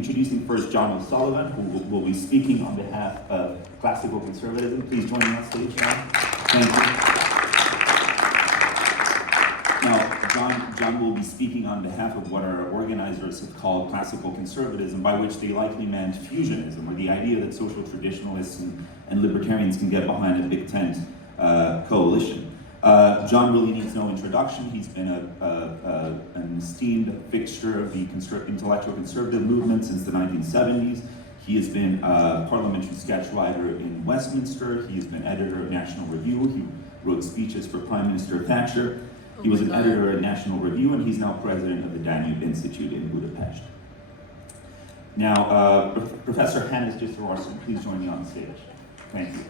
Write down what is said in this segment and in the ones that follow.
Introducing first John O'Sullivan, who will be speaking on behalf of classical conservatism. Please join me on stage, John. Thank you. Now, John will be speaking on behalf of what our organizers have called classical conservatism, by which they likely meant fusionism, or the idea that social traditionalists and libertarians can get behind a big tent coalition. John really needs no introduction. He's been an esteemed fixture of the intellectual conservative movement since the 1970s. He has been a parliamentary sketch writer in Westminster. He has been editor of National Review. He wrote speeches for Prime Minister Thatcher. He was an editor at National Review, and he's now president of the Danube Institute in Budapest. Now, Professor Hannes Gisserorsson, please join me on stage. Thank you.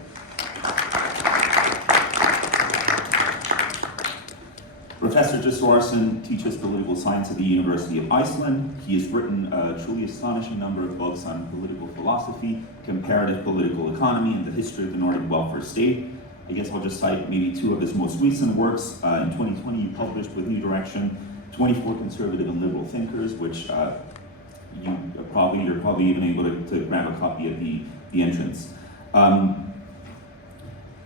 Professor Gisserorsson teaches political science at the University of Iceland. He has written a truly astonishing number of books on political philosophy, comparative political economy, and the history of the Nordic welfare state. I guess I'll just cite maybe two of his most recent works. In 2020, he published with New Direction 24 Conservative and Liberal Thinkers, which you're probably even able to grab a copy at the entrance. And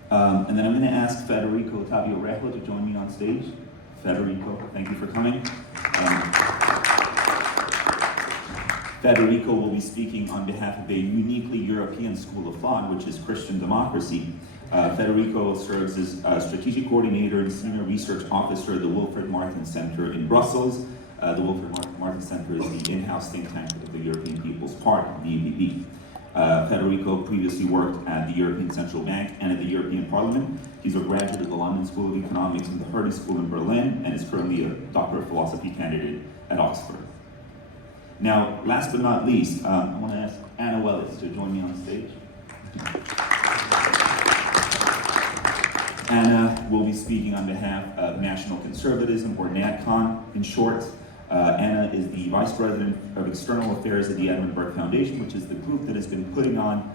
then I'm going to ask Federico Taviarejo to join me on stage. Federico, thank you for coming. Federico will be speaking on behalf of a uniquely European school of thought, which is Christian democracy. Federico serves as strategic coordinator and senior research officer at the Wilfred Martin Center in Brussels. The Wilfred Martin Center is the in-house think tank of the European People's Party, the EPP. Federico previously worked at the European Central Bank and at the European Parliament. He's a graduate of the London School of Economics and the Hertie School in Berlin, and is currently a Doctor of Philosophy candidate at Oxford. Now, last but not least, I want to ask Anna Wellis to join me on stage. Anna will be speaking on behalf of National Conservatism, or NADCON in short. Anna is the Vice President of External Affairs at the Edmund Burke Foundation, which is the group that has been putting on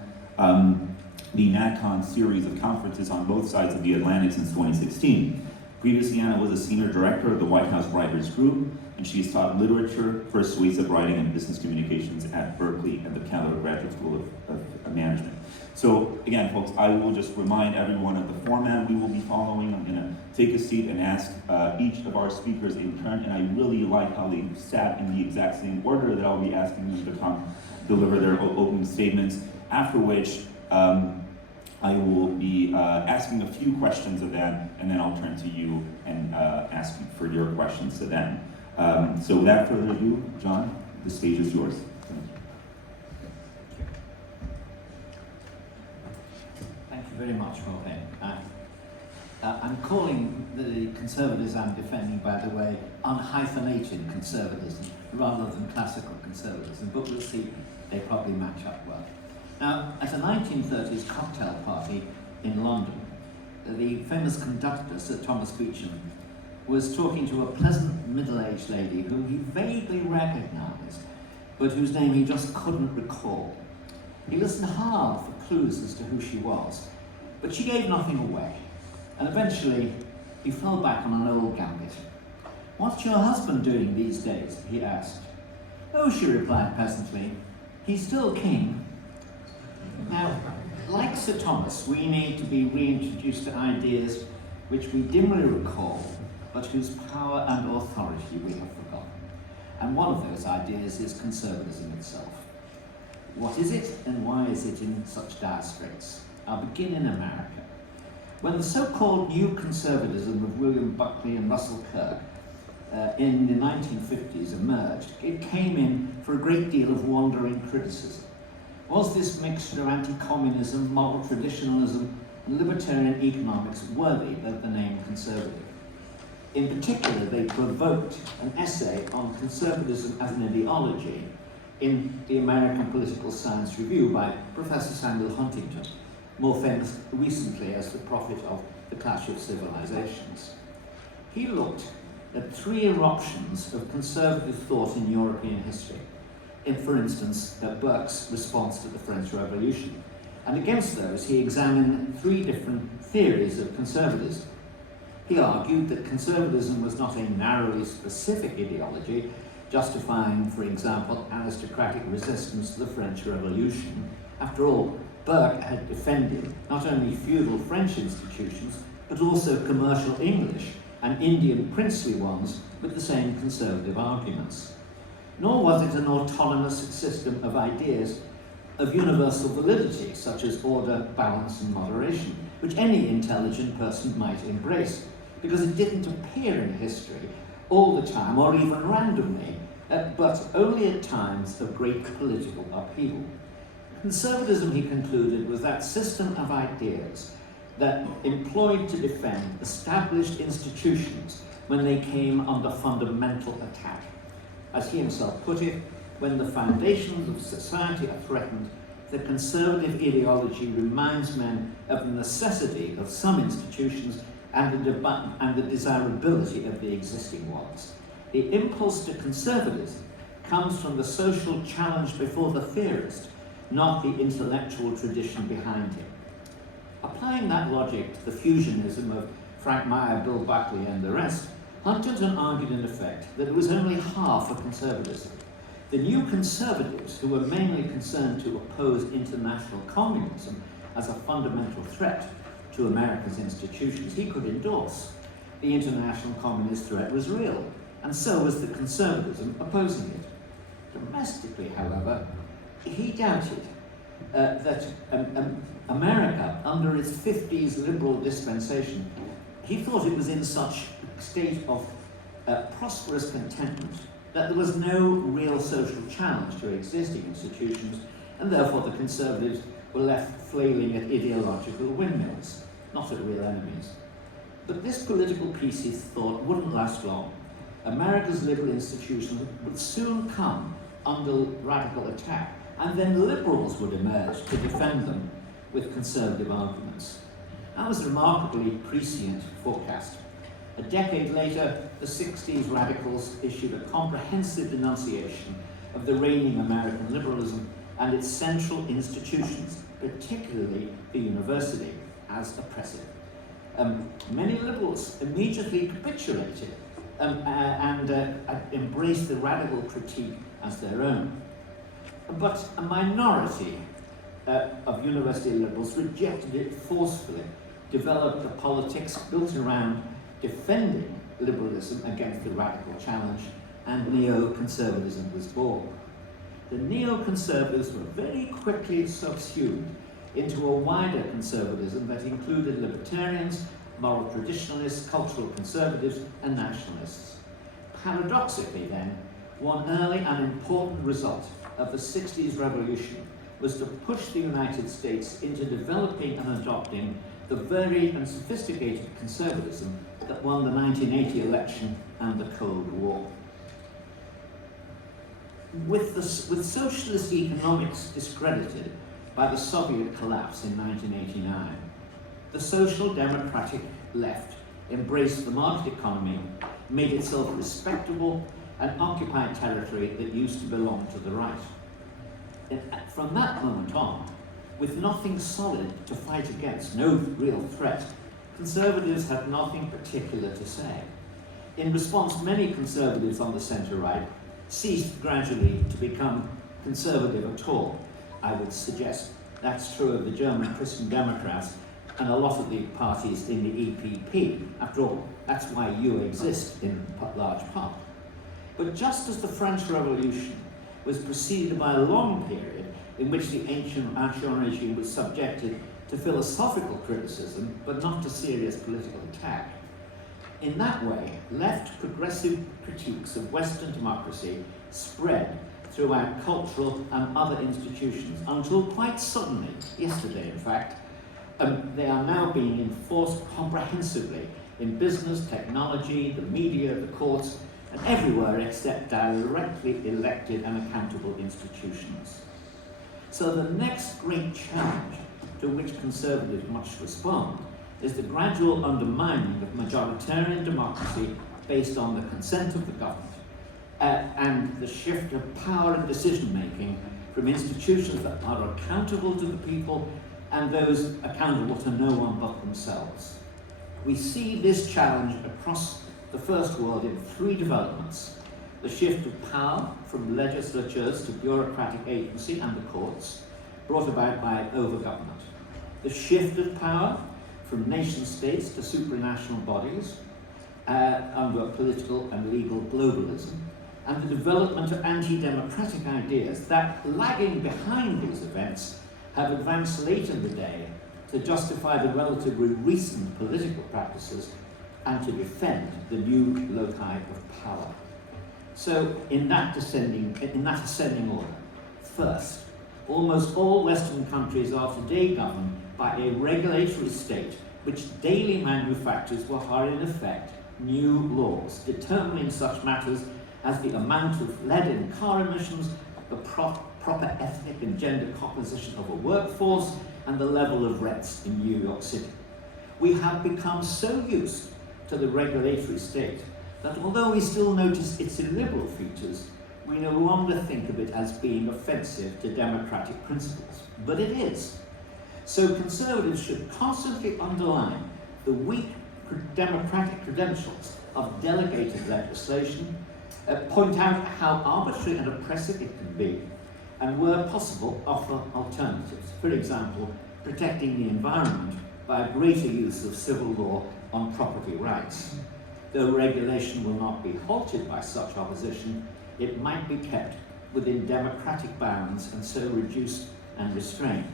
the NADCON series of conferences on both sides of the Atlantic since 2016. Previously, Anna was a senior director of the White House Writers Group, and she has taught literature, persuasive writing, and business communications at Berkeley and the Keller Graduate School of Management. So again, folks, I will just remind everyone of the format we will be following. I'm gonna take a seat and ask each of our speakers in turn, and I really like how they sat in the exact same order that I'll be asking them to come deliver their opening statements, after which I will be asking a few questions of them, and then I'll turn to you and ask you for your questions to them. So without further ado, John, the stage is yours. Thank you very much, Jorge. I'm calling the conservatives I'm defending, by the way, unhyphenated conservatism rather than classical conservatism, but we'll see, they probably match up well. Now, at a 1930s cocktail party in London, the famous conductor, Sir Thomas Beecham, was talking to a pleasant middle-aged lady whom he vaguely recognized, but whose name he just couldn't recall. He listened hard for clues as to who she was, but she gave nothing away, and eventually he fell back on an old gambit. "What's your husband doing these days?" he asked. "Oh," she replied pleasantly, "he's still king." Now, like Sir Thomas, we need to be reintroduced to ideas which we dimly recall, but whose power and authority we have forgotten. And one of those ideas is conservatism itself. What is it, and why is it in such dire straits? I'll begin in America. When the so-called new conservatism of William Buckley and Russell Kirk in the 1950s emerged, it came in for a great deal of wandering criticism. Was this mixture of anti-communism, moral traditionalism, and libertarian economics worthy of the name conservative? In particular, they provoked an essay on conservatism as an ideology in the American Political Science Review by Professor Samuel Huntington, more famous recently as the prophet of the Clash of Civilizations. He looked at three eruptions of conservative thought in European history, for instance, Burke's response to the French Revolution. And against those, he examined three different theories of conservatism. He argued that conservatism was not a narrowly specific ideology, justifying, for example, aristocratic resistance to the French Revolution. After all, Burke had defended not only feudal French institutions, but also commercial English and Indian princely ones with the same conservative arguments. Nor was it an autonomous system of ideas of universal validity, such as order, balance, and moderation, which any intelligent person might embrace, because it didn't appear in history all the time, or even randomly, but only at times of great political upheaval. Conservatism, he concluded, was that system of ideas that employed to defend established institutions when they came under fundamental attack. As he himself put it, when the foundations of society are threatened, the conservative ideology reminds men of the necessity of some institutions and the desirability of the existing ones. The impulse to conservatism comes from the social challenge before the theorist, not the intellectual tradition behind him. Applying that logic to the fusionism of Frank Meyer, Bill Buckley, and the rest, Huntington argued in effect that it was only half a conservatism. The new conservatives, who were mainly concerned to oppose international communism as a fundamental threat to America's institutions, he could endorse. The international communist threat was real, and so was the conservatism opposing it. Domestically, however, he doubted that America, under its 50s liberal dispensation, he thought it was in such a state of prosperous contentment that there was no real social challenge to existing institutions, and therefore the conservatives were left flailing at ideological windmills, not at real enemies. But this political peace, he thought, wouldn't last long. America's liberal institutions would soon come under radical attack, and then liberals would emerge to defend them with conservative arguments. That was a remarkably prescient forecast. A decade later, the 60s radicals issued a comprehensive denunciation of the reigning American liberalism and its central institutions, particularly the university, as oppressive. Many liberals immediately capitulated and embraced the radical critique as their own. But a minority of university liberals rejected it forcefully, developed a politics built around defending liberalism against the radical challenge, and neoconservatism was born. The neoconservatives were very quickly subsumed into a wider conservatism that included libertarians, moral traditionalists, cultural conservatives, and nationalists. Paradoxically then, one early and important result of the 60s revolution was to push the United States into developing and adopting the varied and sophisticated conservatism that won the 1980 election and the Cold War. With socialist economics discredited by the Soviet collapse in 1989, the social democratic left embraced the market economy, made itself respectable, and occupied territory that used to belong to the right. From that moment on, with nothing solid to fight against, no real threat, conservatives had nothing particular to say. In response, many conservatives on the centre-right ceased gradually to become conservative at all. I would suggest that's true of the German Christian Democrats and a lot of the parties in the EPP. After all, that's why you exist in large part. But just as the French Revolution was preceded by a long period in which the ancient regime was subjected to philosophical criticism, but not to serious political attack. In that way, left progressive critiques of Western democracy spread throughout cultural and other institutions until quite suddenly, yesterday in fact, they are now being enforced comprehensively in business, technology, the media, the courts, and everywhere except directly elected and accountable institutions. So the next great challenge to which conservatives must respond is the gradual undermining of majoritarian democracy based on the consent of the government and the shift of power and decision-making from institutions that are accountable to the people and those accountable to no one but themselves. We see this challenge across the First World in three developments: the shift of power from legislatures to bureaucratic agency and the courts, brought about by overgovernment. The shift of power from nation states to supranational bodies under political and legal globalism, and the development of anti-democratic ideas that, lagging behind these events, have advanced late in the day to justify the relatively recent political practices and to defend the new loci of power. So, in that ascending order, first, almost all Western countries are today governed by a regulatory state which daily manufactures what are in effect new laws, determining such matters as the amount of lead in car emissions, the proper ethnic and gender composition of a workforce, and the level of rents in New York City. We have become so used to the regulatory state that although we still notice its illiberal features, we no longer think of it as being offensive to democratic principles. But it is. So conservatives should constantly underline the weak democratic credentials of delegated legislation, point out how arbitrary and oppressive it can be, and where possible offer alternatives. For example, protecting the environment by a greater use of civil law on property rights. Though regulation will not be halted by such opposition, it might be kept within democratic bounds and so reduced and restrained.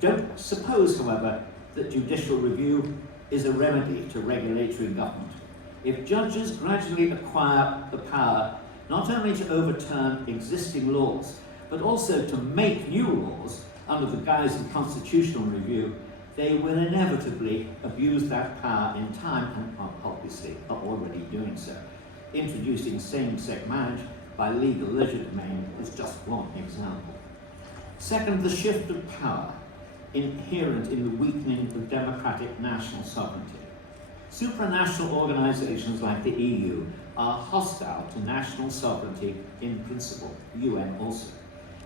Don't suppose, however, that judicial review is a remedy to regulatory government. If judges gradually acquire the power not only to overturn existing laws, but also to make new laws under the guise of constitutional review, they will inevitably abuse that power in time, and obviously are already doing so. Introducing same-sex marriage by legal legerdemain is just one example. Second, the shift of power inherent in the weakening of democratic national sovereignty. Supranational organizations like the EU are hostile to national sovereignty in principle, the UN also.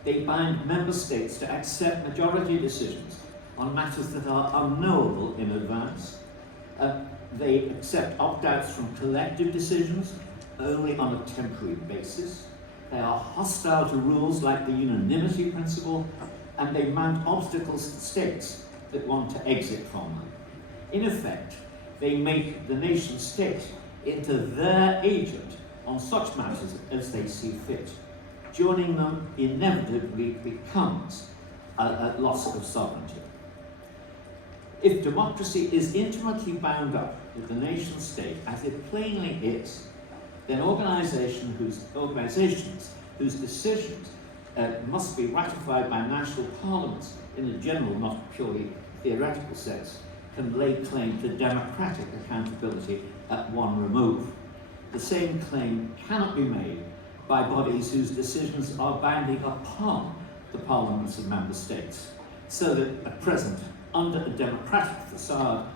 They bind member states to accept majority decisions on matters that are unknowable in advance. They accept opt-outs from collective decisions only on a temporary basis. They are hostile to rules like the unanimity principle, and they mount obstacles to states that want to exit from them. In effect, they make the nation state into their agent on such matters as they see fit. Joining them inevitably becomes a loss of sovereignty. If democracy is intimately bound up with the nation state, as it plainly is, then organizations whose decisions must be ratified by national parliaments in a general, not purely theoretical sense, can lay claim to democratic accountability at one remove. The same claim cannot be made by bodies whose decisions are binding upon the parliaments of member states, so that at present, under a democratic facade,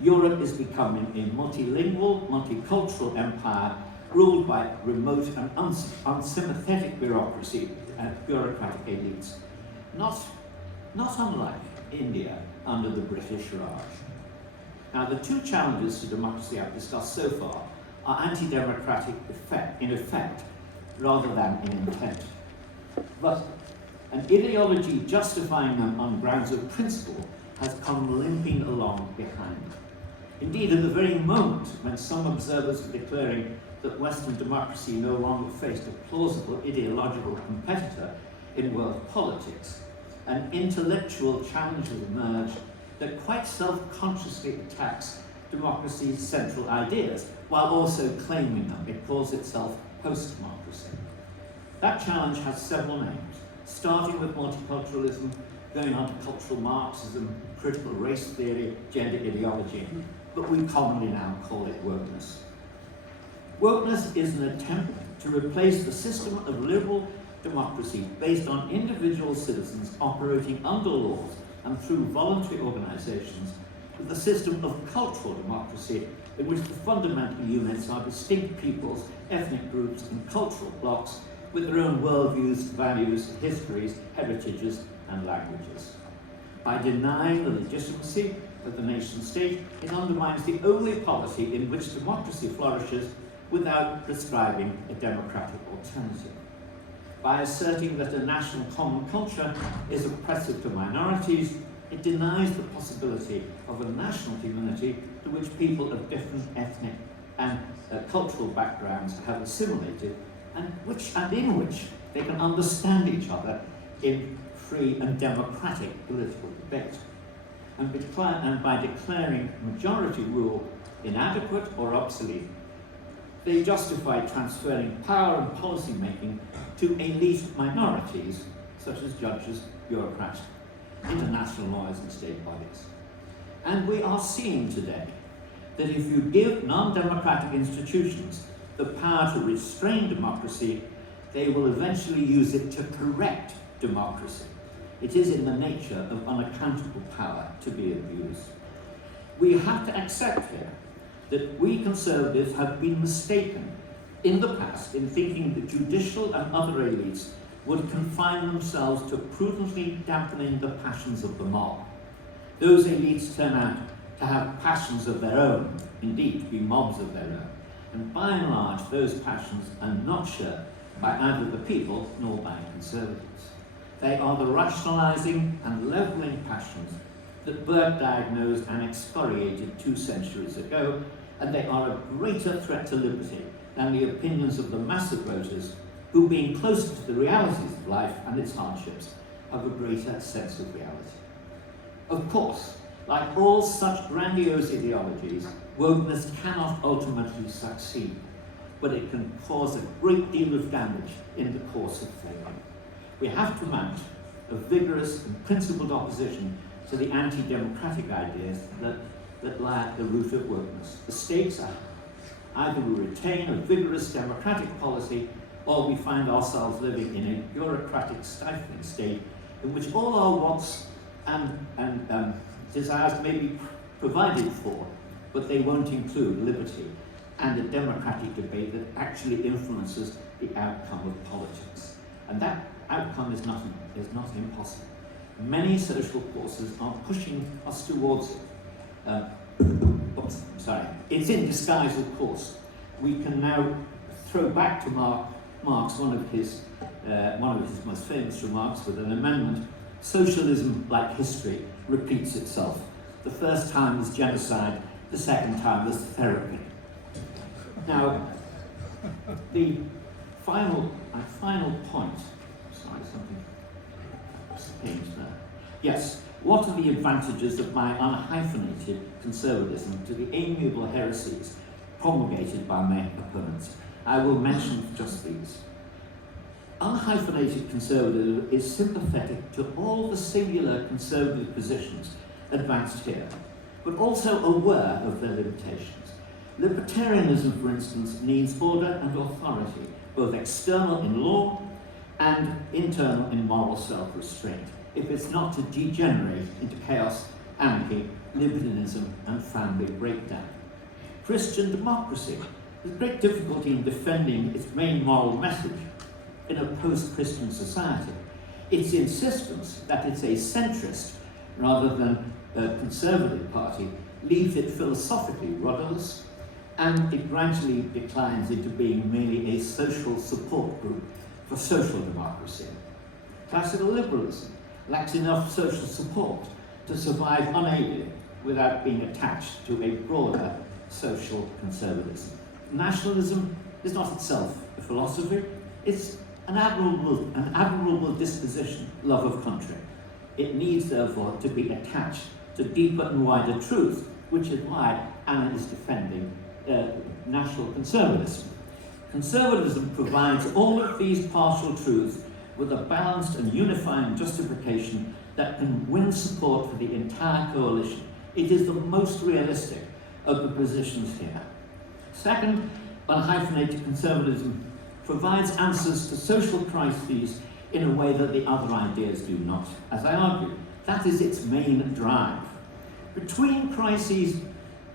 Europe is becoming a multilingual, multicultural empire ruled by remote and unsympathetic bureaucracy and bureaucratic elites, not unlike India under the British Raj. Now, the two challenges to democracy I've discussed so far are anti-democratic in effect rather than in intent. But an ideology justifying them on grounds of principle has come limping along behind. Indeed, at the very moment when some observers were declaring that Western democracy no longer faced a plausible ideological competitor in world politics, an intellectual challenge has emerged that quite self-consciously attacks democracy's central ideas, while also claiming them. It calls itself post-democracy. That challenge has several names, starting with multiculturalism, going on to cultural Marxism, critical race theory, gender ideology, but we commonly now call it wokeness. Wokeness is an attempt to replace the system of liberal democracy based on individual citizens operating under laws and through voluntary organizations with the system of cultural democracy in which the fundamental units are distinct peoples, ethnic groups, and cultural blocs with their own worldviews, values, histories, heritages, and languages. By denying the legitimacy of the nation state, it undermines the only policy in which democracy flourishes without prescribing a democratic alternative. By asserting that a national common culture is oppressive to minorities, it denies the possibility of a national community to which people of different ethnic and cultural backgrounds have assimilated, and in which they can understand each other in free and democratic political debate. And by declaring majority rule inadequate or obsolete, they justify transferring power and policy making to elite minorities, such as judges, bureaucrats, international lawyers and state bodies. And we are seeing today that if you give non-democratic institutions the power to restrain democracy, they will eventually use it to correct democracy. It is in the nature of unaccountable power to be abused. We have to accept here that we conservatives have been mistaken in the past in thinking that judicial and other elites would confine themselves to prudently dampening the passions of the mob. Those elites turn out to have passions of their own, indeed to be mobs of their own, and by and large those passions are not shared by either the people nor by conservatives. They are the rationalising and levelling passions that Burke diagnosed and excoriated 2 centuries ago, and they are a greater threat to liberty than the opinions of the mass of voters who, being closer to the realities of life and its hardships, have a greater sense of reality. Of course, like all such grandiose ideologies, wokeness cannot ultimately succeed, but it can cause a great deal of damage in the course of failing. We have to mount a vigorous and principled opposition to the anti-democratic ideas that lie at the root of wokeness. The stakes are either we retain a vigorous democratic policy, or we find ourselves living in a bureaucratic, stifling state in which all our wants and desires may be provided for, but they won't include liberty and a democratic debate that actually influences the outcome of politics. And that outcome is not impossible. Many social forces are pushing us towards it. It's in disguise, of course. We can now throw back to Marx one of his most famous remarks with an amendment: socialism, like history, repeats itself. The first time was genocide, the second time was therapy. Now, the final point, something changed there. Yes, what are the advantages of my unhyphenated conservatism to the amiable heresies promulgated by my opponents? I will mention just these. Unhyphenated conservatism is sympathetic to all the singular conservative positions advanced here, but also aware of their limitations. Libertarianism, for instance, needs order and authority, both external in law and internal in moral self-restraint, if it's not to degenerate into chaos, anarchy, libertinism, and family breakdown. Christian democracy has great difficulty in defending its main moral message in a post-Christian society. Its insistence that it's a centrist rather than a conservative party leaves it philosophically rudderless, and it gradually declines into being merely a social support group for social democracy. Classical liberalism lacks enough social support to survive unaided without being attached to a broader social conservatism. Nationalism is not itself a philosophy, it's an admirable disposition, love of country. It needs, therefore, to be attached to deeper and wider truth, which is why Anna is defending national conservatism. Conservatism provides all of these partial truths with a balanced and unifying justification that can win support for the entire coalition. It is the most realistic of the positions here. Second, unhyphenated conservatism provides answers to social crises in a way that the other ideas do not. As I argue, that is its main drive. Between crises,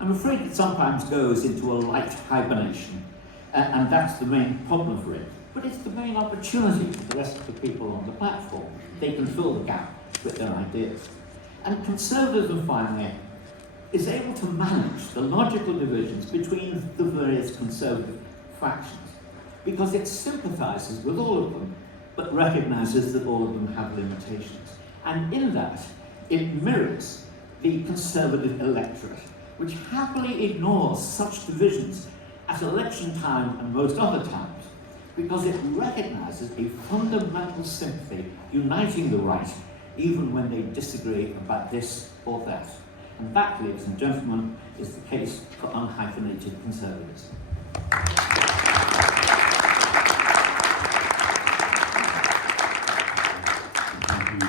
I'm afraid it sometimes goes into a light hibernation, and that's the main problem for it. But it's the main opportunity for the rest of the people on the platform. They can fill the gap with their ideas. And conservatism, finally, is able to manage the logical divisions between the various conservative factions, because it sympathises with all of them, but recognises that all of them have limitations. And in that, it mirrors the conservative electorate, which happily ignores such divisions at election time and most other times, because it recognises a fundamental sympathy uniting the right, even when they disagree about this or that. And that, ladies and gentlemen, is the case for unhyphenated conservatism.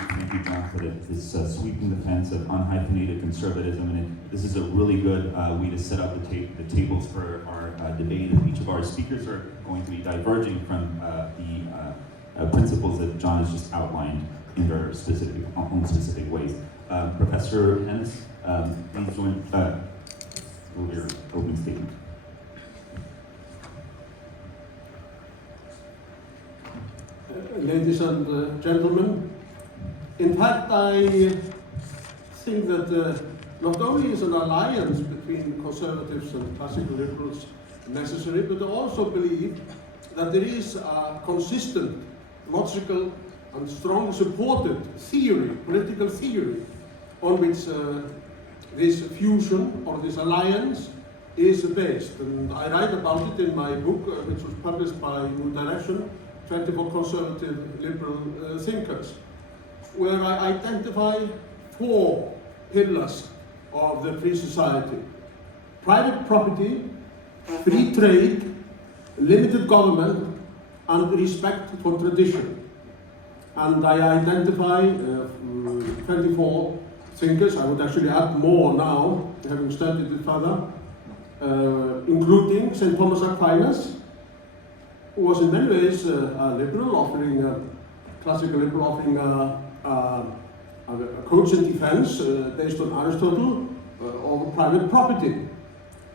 Thank you, John, for this sweeping defense of unhyphenated conservatism. And this is a really good way to set up the tables for our debate. And each of our speakers are going to be diverging from the principles that John has just outlined in their own specific ways. Professor Hennis, please join with your opening statement. Ladies and gentlemen, in fact, I think that not only is an alliance between conservatives and classical liberals necessary, but I also believe that there is a consistent, logical, and strongly supported theory, political theory, on which this fusion or this alliance is based. And I write about it in my book, which was published by New Direction, 24 Conservative Liberal Thinkers, where I identify 4 pillars of the free society: private property, free trade, limited government, and respect for tradition. And I identify 24 thinkers. I would actually add more now, having studied it further, including St. Thomas Aquinas, who was in many ways a liberal, offering classical liberal, offering a cogent defense based on Aristotle of private property.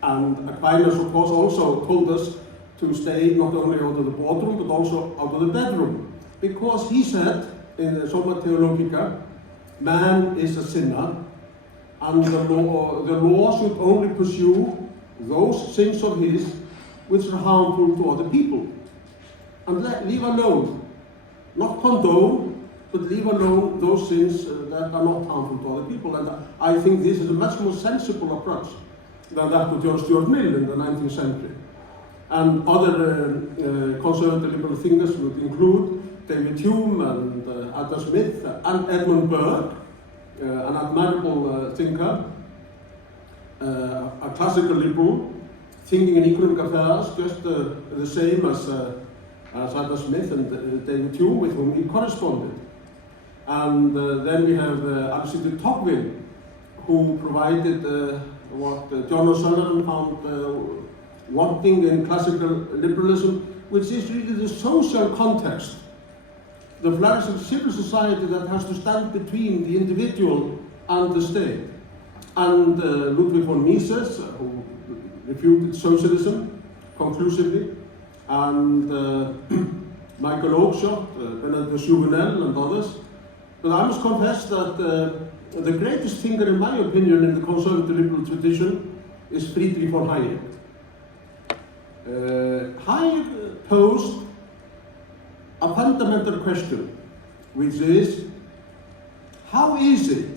And Aquinas, of course, also told us to stay not only out of the boardroom, but also out of the bedroom. Because he said in the Summa Theologica, man is a sinner, and the law should only pursue those sins of his which are harmful to other people. And leave alone, not condone, but leave alone those sins that are not harmful to other people. And I think this is a much more sensible approach than that of John Stuart Mill in the 19th century. And other conservative liberal thinkers would include David Hume and Adam Smith and Edmund Burke, an admirable thinker, a classical liberal, thinking in economic affairs just the same as Adam Smith and David Hume, with whom he corresponded. And then we have Alexander Tocqueville, who provided what John O'Sullivan found wanting in classical liberalism, which is really the social context, the flourishing of civil society that has to stand between the individual and the state. And Ludwig von Mises, who refuted socialism conclusively, and Michael Oakeshott, Bernard de Jouvenel, and others. But I must confess that the greatest thinker, in my opinion, in the conservative liberal tradition is Friedrich von Hayek. Hayek posed a fundamental question, which is, how is it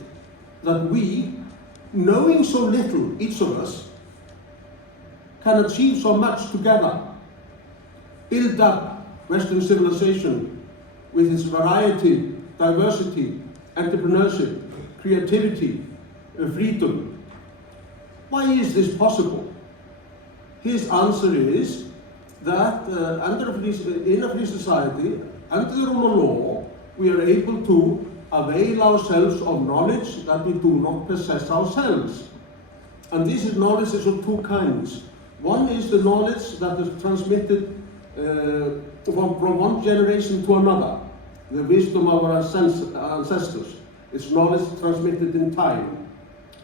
that we, knowing so little, each of us, can achieve so much together, build up Western civilization with its variety, diversity, entrepreneurship, creativity, freedom? Why is this possible? His answer is that in a free society, under the rule of law, we are able to avail ourselves of knowledge that we do not possess ourselves. And this knowledge is of 2 kinds. One is the knowledge that is transmitted from one generation to another, the wisdom of our ancestors. It's knowledge transmitted in time,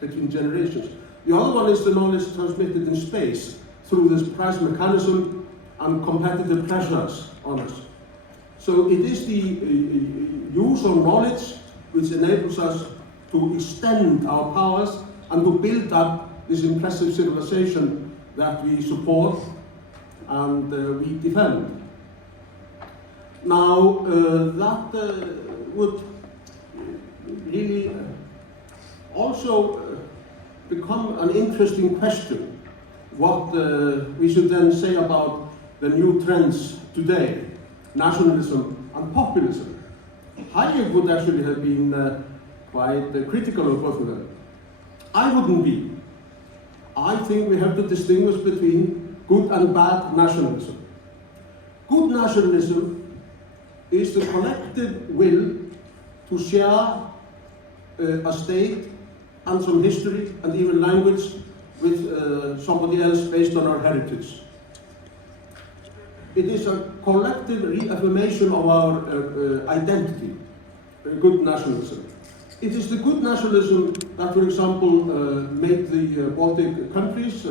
between generations. The other one is the knowledge transmitted in space, through this price mechanism and competitive pressures on us. So it is the use of knowledge which enables us to extend our powers and to build up this impressive civilization that we support and we defend. Now, that would really also become an interesting question, what we should then say about the new trends today, nationalism and populism. Hayek would actually have been quite critical of both of them. I wouldn't be. I think we have to distinguish between good and bad nationalism. Good nationalism is the collective will to share a state and some history and even language with somebody else based on our heritage. It is a collective reaffirmation of our identity, good nationalism. It is the good nationalism that, for example, made the Baltic countries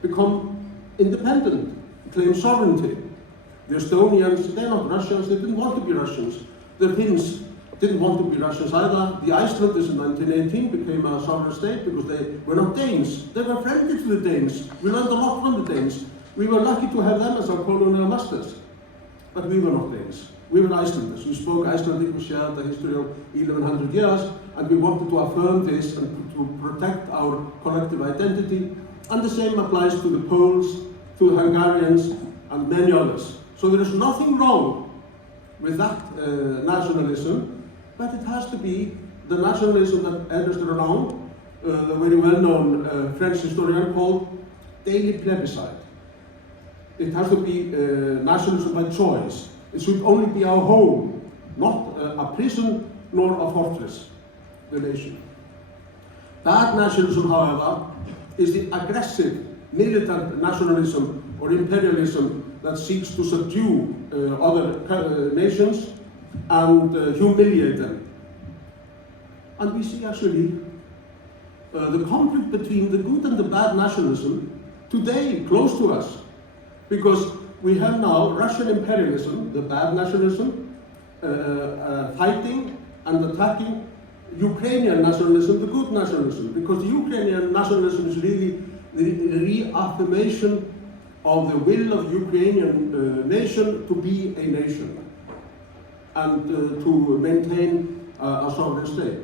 become independent, claim sovereignty. The Estonians, they're not Russians, they didn't want to be Russians. The Finns didn't want to be Russians either. The Icelanders in 1918 became a sovereign state because they were not Danes. They were friendly to the Danes. We learned a lot from the Danes. We were lucky to have them as our colonial masters. But we were not Danes. We were Icelanders. We spoke Icelandic, we shared the history of 1100 years, and we wanted to affirm this and to protect our collective identity. And the same applies to the Poles, to the Hungarians, and many others. So there is nothing wrong with that nationalism, but it has to be the nationalism that Ernest Renan, the very well-known French historian, called daily plebiscite. It has to be nationalism by choice. It should only be our home, not a prison nor a fortress, the nation. Bad nationalism, however, is the aggressive militant nationalism or imperialism that seeks to subdue other nations and humiliate them. And we see actually the conflict between the good and the bad nationalism today close to us, because we have now Russian imperialism, the bad nationalism, fighting and attacking Ukrainian nationalism, the good nationalism, because the Ukrainian nationalism is really the reaffirmation of the will of the Ukrainian nation to be a nation and to maintain a sovereign state.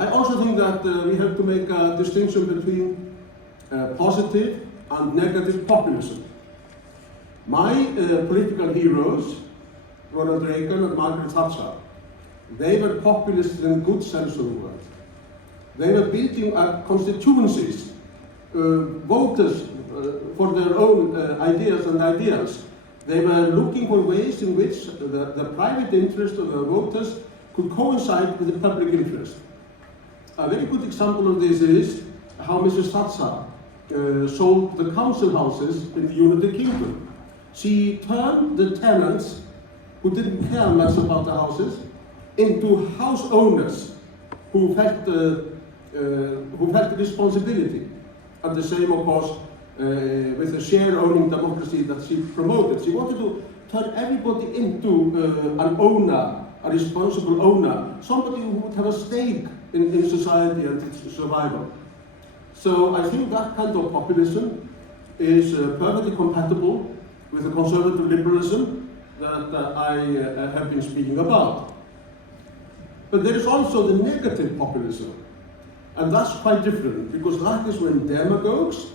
I also think that we have to make a distinction between positive and negative populism. My political heroes, Ronald Reagan and Margaret Thatcher, they were populists in a good sense of the word. They were building up constituencies, voters for their own ideas and ideals. They were looking for ways in which the private interest of the voters could coincide with the public interest. A very good example of this is how Mrs. Thatcher sold the council houses in the United Kingdom. She turned the tenants, who didn't care much about the houses, into house owners who felt the responsibility. And the same, of course, with the share-owning democracy that she promoted. She wanted to turn everybody into an owner, a responsible owner, somebody who would have a stake in society and its survival. So I think that kind of populism is perfectly compatible with the conservative liberalism that I have been speaking about. But there is also the negative populism, and that's quite different, because that is when demagogues,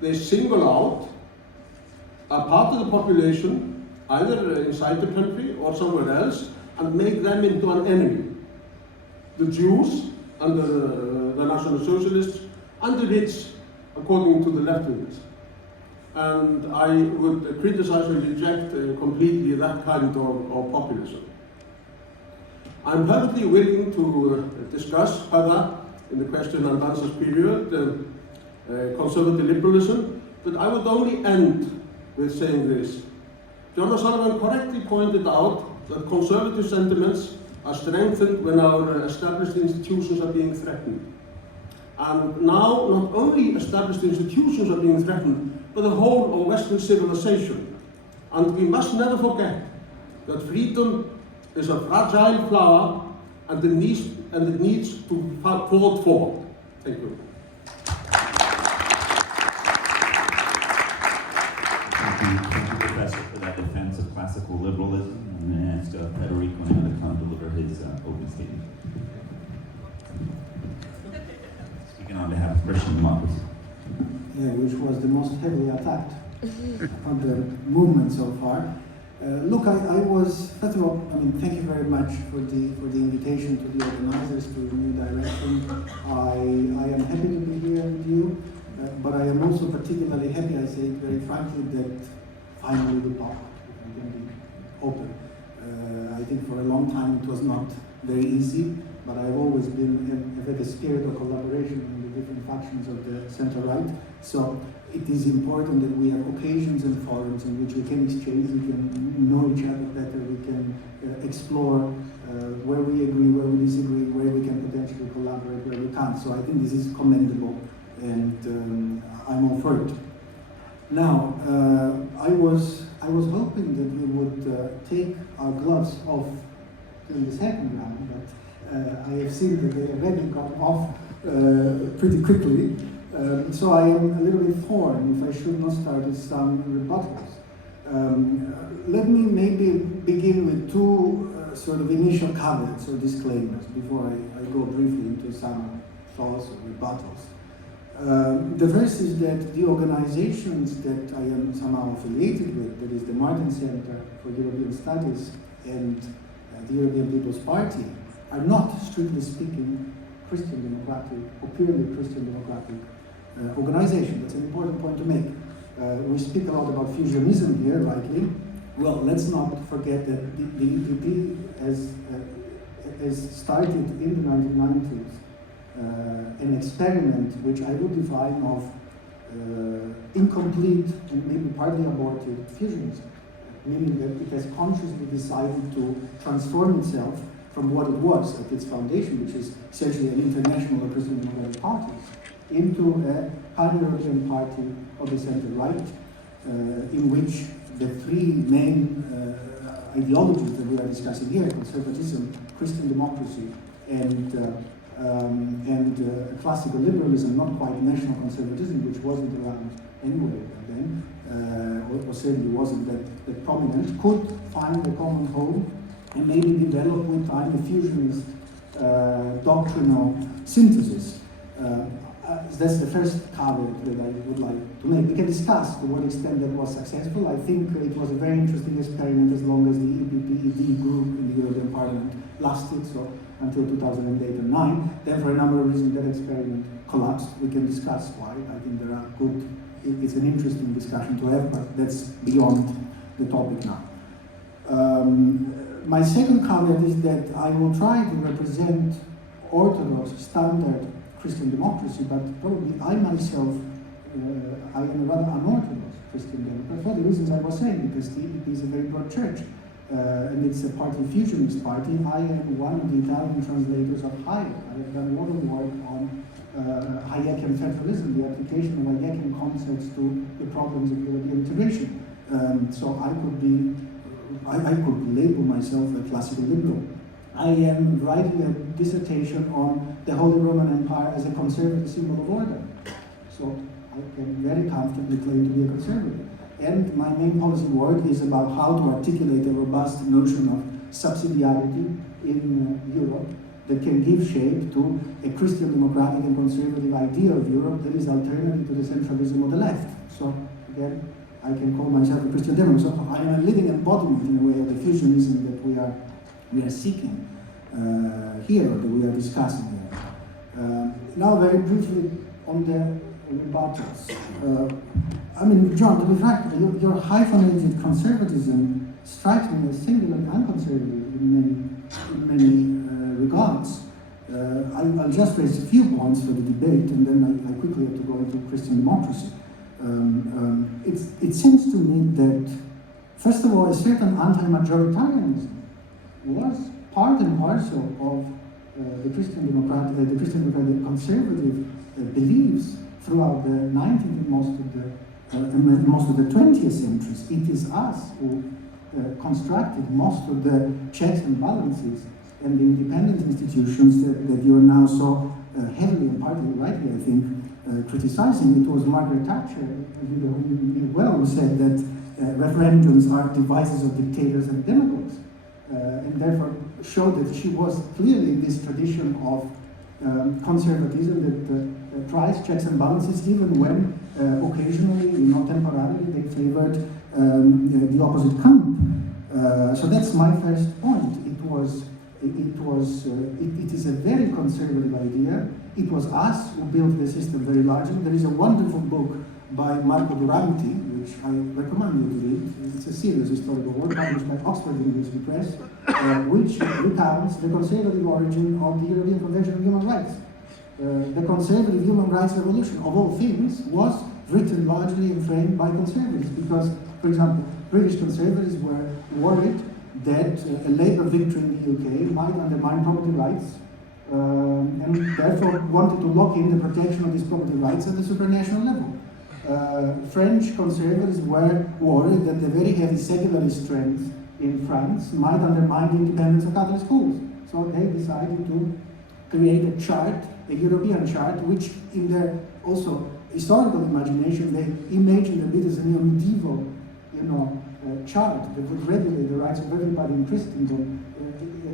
they single out a part of the population, either inside the country or somewhere else, and make them into an enemy. The Jews and the National Socialists and the rich, according to the left-wingers. And I would criticize and reject completely that kind of populism. I'm perfectly willing to discuss further in the question and answers period conservative liberalism, but I would only end with saying this. John O'Sullivan correctly pointed out that conservative sentiments are strengthened when our established institutions are being threatened. And now, not only established institutions are being threatened, but the whole of Western civilization. And we must never forget that freedom is a fragile flower, and it needs to be fought for. Thank you. classical liberalism, and then ask Federico now to come deliver his opening statement. Speaking on behalf of Christian democracy. Yeah, which was the most heavily attacked on the movement so far. Look, I was, first of all, thank you very much for the invitation to the organizers to the new direction. I am happy to be here with you, but I am also particularly happy, I say it very frankly, that finally we talk, if I can be open. I think for a long time it was not very easy, but I've always have had a spirit of collaboration in the different factions of the center-right. So it is important that we have occasions and forums in which we can exchange, we can know each other better, we can explore where we agree, where we disagree, where we can potentially collaborate, where we can't. So I think this is commendable, and I'm all for it. Now, I was hoping that we would take our gloves off in the second round, but I have seen that they already got off pretty quickly. So I am a little bit torn if I should not start with some rebuttals. Let me maybe begin with two sort of initial caveats or disclaimers before I go briefly into some thoughts or rebuttals. The first is that the organizations that I am somehow affiliated with, that is the Martin Center for European Studies and the European People's Party, are not, strictly speaking, Christian democratic or purely Christian democratic organization. That's an important point to make. We speak a lot about fusionism here, rightly. Well, let's not forget that the EPP has started in the 1990s an experiment which I would define of incomplete and maybe partly aborted fusionism, meaning that it has consciously decided to transform itself from what it was at its foundation, which is essentially an international of Christian democratic parties, into a pan-European party of the center-right, in which the three main ideologies that we are discussing here, conservatism, Christian democracy, and classical liberalism, not quite national conservatism, which wasn't around anyway then, or certainly wasn't that prominent, could find a common home and maybe develop with time a fusionist doctrinal synthesis. That's the first caveat that I would like to make. We can discuss to what extent that was successful. I think it was a very interesting experiment as long as the EPP group in the European Parliament lasted, so until 2008 and 2009. Then for a number of reasons that experiment collapsed. We can discuss why. I think there are good, it's an interesting discussion to have, but that's beyond the topic now. My second caveat is that I will try to represent orthodox, standard Christian democracy, but probably I myself, I am a rather unorthodox Christian democrat for the reasons I was saying, because the EPP is a very broad church, and it's a partly fusionist party. I am one of the Italian translators of Hayek. I have done a lot of work on Hayekian federalism, the application of Hayekian concepts to the problems of European integration. So I could label myself a classical liberal. I am writing a dissertation on the Holy Roman Empire as a conservative symbol of order. So I can very comfortably claim to be a conservative. And my main policy work is about how to articulate a robust notion of subsidiarity in Europe that can give shape to a Christian democratic and conservative idea of Europe that is alternative to the centralism of the left. So again, I can call myself a Christian democrat. So I am a living embodiment in a way of the fusionism that we are seeking here, or that we are discussing here. Now, very briefly on the rebuttals. John, to be frank, your hyphenated conservatism strikes me as singularly unconservative in many regards. I'll just raise a few points for the debate, and then I quickly have to go into Christian democracy. It seems to me that, first of all, a certain anti-majoritarianism was part and parcel of the Christian democratic conservative beliefs throughout the 19th and most of the 20th centuries. It is us who constructed most of the checks and balances and the independent institutions that you are now so heavily and partly rightly, I think, criticizing. It was Margaret Thatcher, who said that referendums are devices of dictators and demagogues, and therefore show that she was clearly in this tradition of conservatism that tries checks and balances, even when occasionally, temporarily, they favored the opposite camp. So that's my first point. It is a very conservative idea. It was us who built the system very largely. There is a wonderful book by Marco Duranti, which I recommend you to read. It's a serious historical work published by Oxford University Press, which recounts the conservative origin of the European Convention on Human Rights. The conservative human rights revolution, of all things, was written largely and framed by conservatives because, for example, British conservatives were worried that a Labour victory in the UK might undermine property rights and therefore wanted to lock in the protection of these property rights at the supranational level. French conservatives were worried that the very heavy secularist trends in France might undermine the independence of Catholic schools. So they decided to create a chart, a European chart, which in their also historical imagination, they imagined a bit as a neo-medieval, chart that would regulate the rights of everybody in Christendom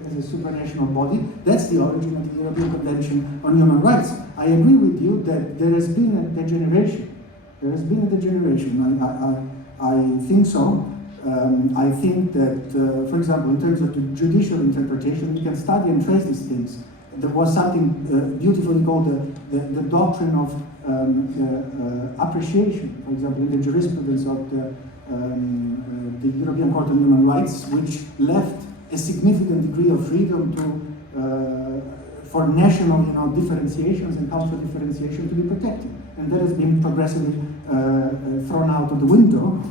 as a supranational body. That's the origin of the European Convention on Human Rights. I agree with you that there has been a degeneration. There has been a degeneration. I think so. I think that, for example, in terms of the judicial interpretation, you can study and trace these things. There was something beautifully called the doctrine of appreciation, for example, in the jurisprudence of the European Court on Human Rights, which left a significant degree of freedom for national differentiations and cultural differentiation to be protected. And that has been progressively thrown out of the window.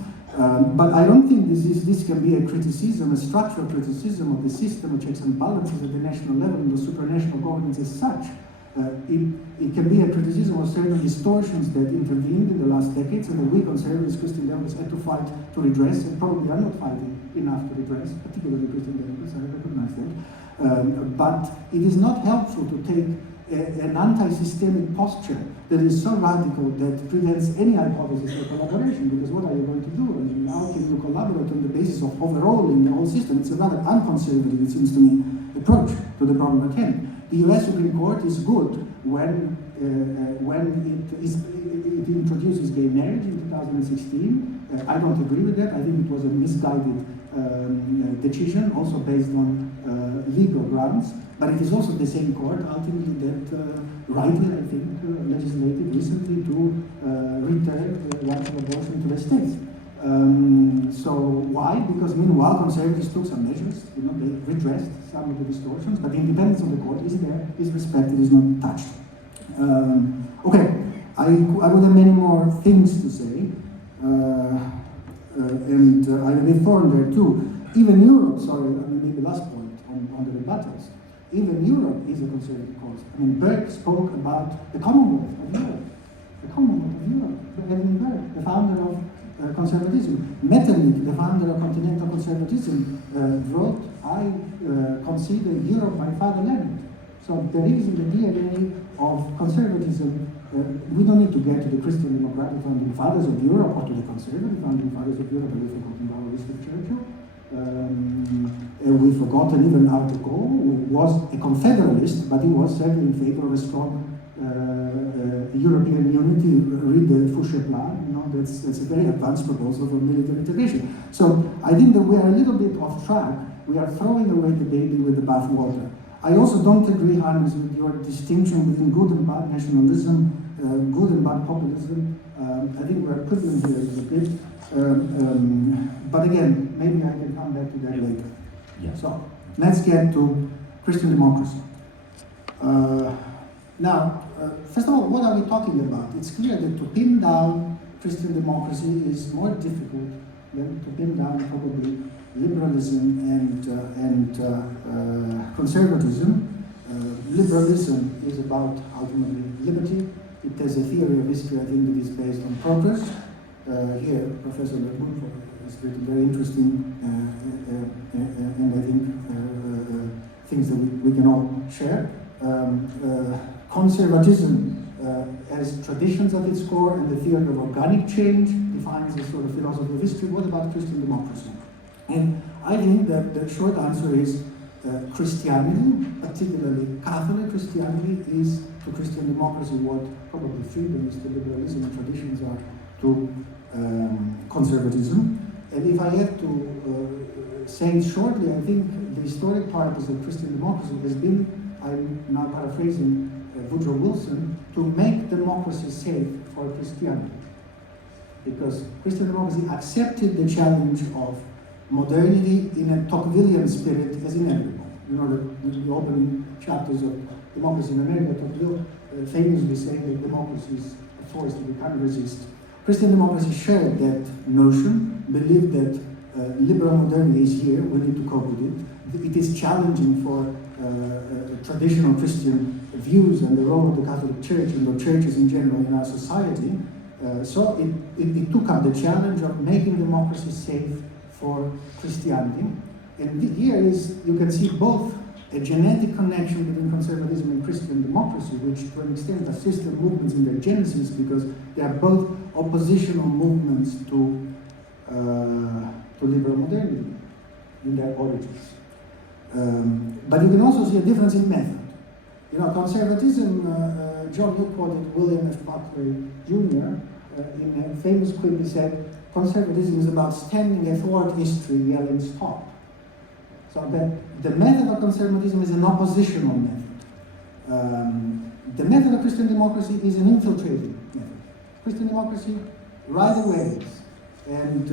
But I don't think this can be a criticism, a structural criticism of the system of checks and balances at the national level and the supranational governance as such. It can be a criticism of certain distortions that intervened in the last decades and that we conservatives, Christian Democrats, had to fight to redress and probably are not fighting enough to redress, particularly Christian Democrats, I recognize that. But it is not helpful to take an anti-systemic posture that is so radical that prevents any hypothesis for collaboration, because what are you going to do? I mean, how can you collaborate on the basis of overhauling the whole system? It's a rather unconservative, it seems to me, approach to the problem at hand. The US Supreme Court is good when it introduces gay marriage in 2016. I don't agree with that. I think it was a misguided decision, also based on legal grounds. But it is also the same court, ultimately, that rightly, I think, legislated recently to return the right of abortion to the states. So why? Because meanwhile, conservatives took some measures. They redressed some of the distortions, but the independence of the court is there, is respected, is not touched. Okay, I would have many more things to say, and I will be thorn there too. Even Europe, maybe last point on the rebuttals. Even Europe is a conservative cause. I mean, Burke spoke about the Commonwealth of Europe. The Commonwealth of Europe. Edmund Burke, the founder of conservatism. Metternich, the founder of continental conservatism, wrote, I consider Europe my fatherland. So there is in the DNA of conservatism. We don't need to get to the Christian Democratic founding fathers of Europe or to the conservative founding fathers of Europe, and we've forgotten about Winston Churchill. We've forgotten even how to go, who was a confederalist, but he was certainly in favor of a strong European unity. Read the Fouché Plan, that's a very advanced proposal for military integration. So I think that we are a little bit off track. We are throwing away the baby with the bathwater. I also don't agree, Hannes, with your distinction between good and bad nationalism, good and bad populism. I think we're equivalent here a little bit. But again, maybe I can come back to that later. Yeah. So let's get to Christian democracy. Now, first of all, what are we talking about? It's clear that to pin down Christian democracy is more difficult than to pin down probably liberalism and conservatism. Liberalism is about ultimately liberty. It has a theory of history, I think, that is based on progress. Here, Professor Ledwood has written very interesting and I think things that we can all share. Conservatism as traditions at its core, and the theory of organic change defines a sort of philosophy of history. What about Christian democracy? And I think that the short answer is Christianity, particularly Catholic Christianity, is to Christian democracy what probably freedom is to liberalism and traditions are to conservatism. And if I have to say it shortly, I think the historic purpose of Christian democracy has been, I'm now paraphrasing Woodrow Wilson, to make democracy safe for Christianity. Because Christian democracy accepted the challenge of modernity in a Tocquevillian spirit as inevitable. You know, the opening chapters of Democracy in America, Tocqueville famously saying that democracy is a force that we can't resist. Christian democracy shared that notion, believed that liberal modernity is here, we need to cope with it. It is challenging for traditional Christian views and the role of the Catholic Church and the churches in general in our society. So it took up the challenge of making democracy safe for Christianity. And here is, you can see both a genetic connection between conservatism and Christian democracy, which to an extent are sister movements in their genesis because they are both oppositional movements to liberal modernity in their origins. But you can also see a difference in method. You know, conservatism, John, you quoted William F. Buckley Jr. In a famous quip, he said, conservatism is about standing athwart history yelling stop. So that the method of conservatism is an oppositional method. The method of Christian democracy is an infiltrating method. Christian democracy, right away, and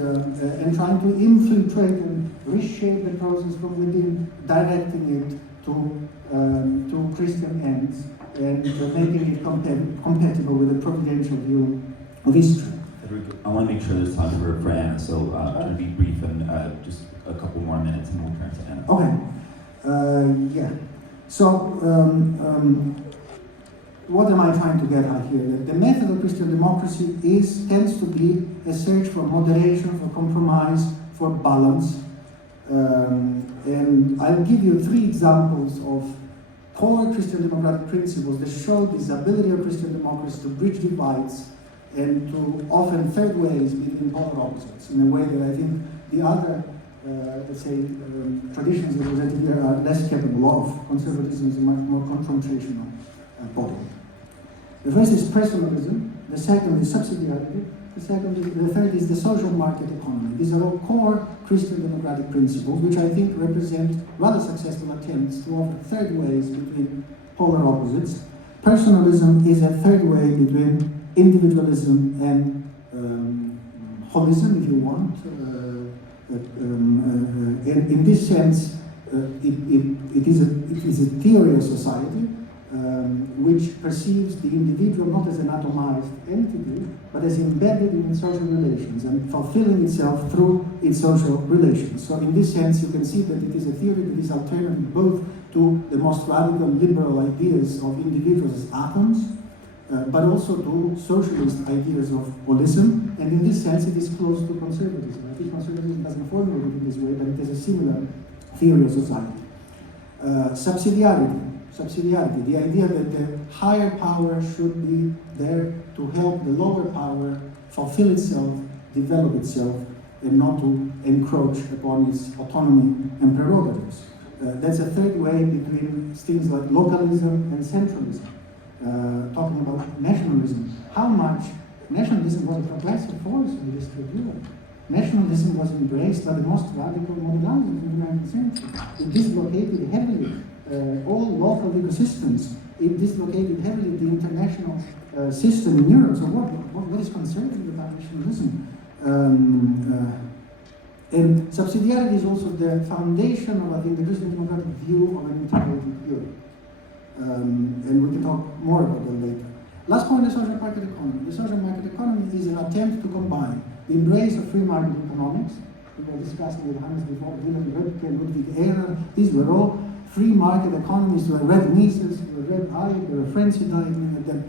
trying to infiltrate and reshape the process from within, directing it to Christian ends, and making it compatible with a providential view of history. I want to make sure there's time for Anna, so I'm going to be brief and just a couple more minutes and we'll turn to Anna. Okay. Yeah. So, what am I trying to get at here? That the method of Christian democracy tends to be a search for moderation, for compromise, for balance. And I'll give you 3 examples of core Christian democratic principles that show this ability of Christian democracy to bridge divides and to often third ways between polar opposites in a way that I think the other, let's say, traditions that presented here are less capable of. Conservatism is a much more confrontational body. The first is personalism, the second is subsidiarity, the third is the social market economy. These are all core Christian democratic principles, which I think represent rather successful attempts to offer third ways between polar opposites. Personalism is a third way between individualism and holism, if you want. In this sense, it is a theory of society which perceives the individual not as an atomized entity, but as embedded in social relations and fulfilling itself through its social relations. So in this sense, you can see that it is a theory that is alternative both to the most radical liberal ideas of individuals as atoms, but also to socialist ideas of holism, and in this sense it is close to conservatism. I think conservatism doesn't formulate it in this way, but it has a similar theory of society. Subsidiarity, the idea that the higher power should be there to help the lower power fulfill itself, develop itself, and not to encroach upon its autonomy and prerogatives. That's a third way between things like localism and centralism. Talking about nationalism, how much nationalism was a progressive force in the history of Europe. Nationalism was embraced by the most radical modernizers in the 19th century. It dislocated heavily all local ecosystems. It dislocated heavily the international system in Europe. So what is conservative about nationalism? And subsidiarity is also the foundation of, I think, the Christian democratic view of an integrated Europe. And we can talk more about that later. Last point, the social market economy. The social market economy is an attempt to combine the embrace of free market economics. We were discussing with Hannes before, Wilhelm Röpke, Ludwig Ehrer. These were all free market economies. They were red Mises, they were red Hayek, they were French at them.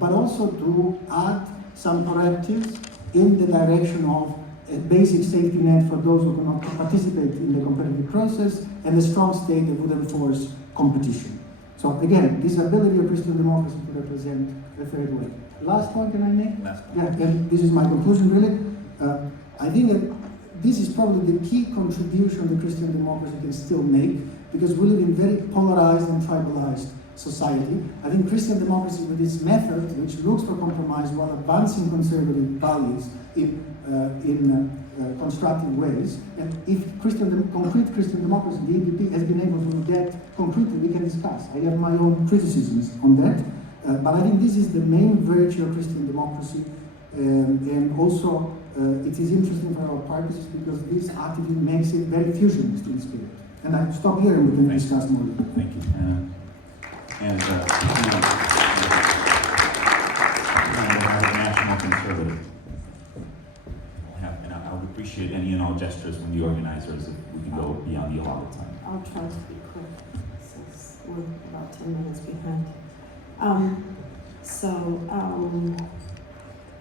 But also to add some correctives in the direction of a basic safety net for those who cannot participate in the competitive process, and a strong state that would enforce competition. So again, this ability of Christian democracy to represent a third way. Last point can I make? Last one. Yeah, and this is my conclusion really. I think that this is probably the key contribution the Christian democracy can still make, because we live in very polarized and tribalized society. I think Christian democracy with its method, which looks for compromise while advancing conservative values in constructive ways, and if concrete Christian democracy, the EPP, has been able to do that concretely, we can discuss. I have my own criticisms on that, but I think this is the main virtue of Christian democracy, and also it is interesting for our purposes because this activity makes it very fusionist in spirit. And I stop here and we can discuss more. Thank you, Anna. And national conservative. And I would appreciate any and all gestures from the organizers if we can go beyond the allotted time. I'll try to be quick since we're about 10 minutes behind.